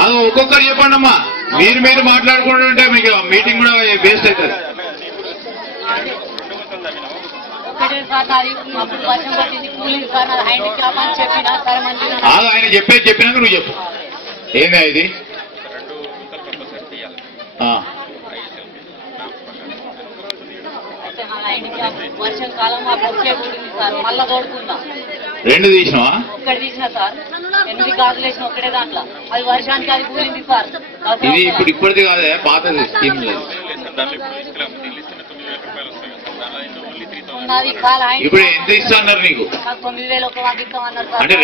అది ఒక్కొక్కరు చెప్పండి అమ్మా. మీరు మాట్లాడుకుంటుంటే మీకు మీటింగ్ కూడా వేస్ట్ అవుతుంది. ఆయన చెప్పినాక నువ్వు చెప్పు. ఏందా ఇది? వర్షాకాలం మళ్ళా తోడుకుందా 2 తీసినావా? ఒక్కటి తీసిన సార్. 8 గాజులు వేసిన ఒక్కటే దాంట్లో. అది వర్షానికి అది కూలింది సార్. ఇది ఇప్పటిది కాదే, పాతది స్కీమ్ లేదు. ఇప్పుడు ఎంత ఇస్తున్నారు నీకు? 9,000 ఒక వాకి ఇస్తామన్నారు సార్. అంటే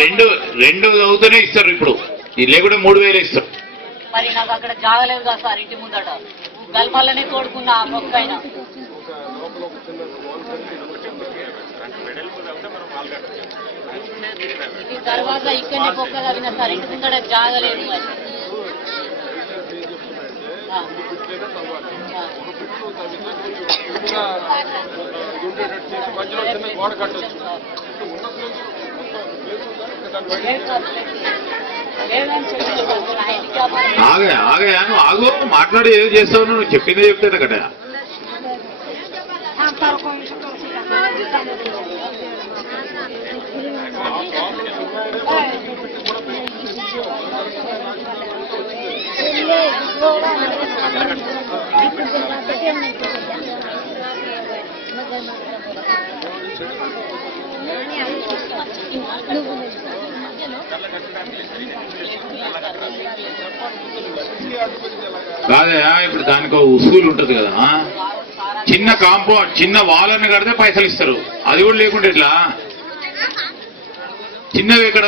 రెండు అవుతూనే ఇస్తారు. ఇప్పుడు ఇది లేకుంటే 3,000 ఇస్తారు. మరి నాకు అక్కడ జాగలేదు కదా సార్. ఇంటి ముందట గల్పల్లనే తోడుకున్నా ఆ మొక్క అయినా. ఇది తర్వాత ఇక్కడనే పొక్క తగిన సార్. ఇంటి ముందట జాగలేదు. ఆగయా నువ్వు ఆగు. మాట్లాడి ఏదో చేస్తావు. నువ్వు చెప్పిందే చెప్తాను కదా. కాదయా, ఇప్పుడు దానికి ఉసూలు ఉంటది కదా. చిన్న కాంపౌండ్ చిన్న వాలని కడితే పైసలు ఇస్తారు. అది కూడా లేకుంటే ఇట్లా చిన్నవి ఎక్కడ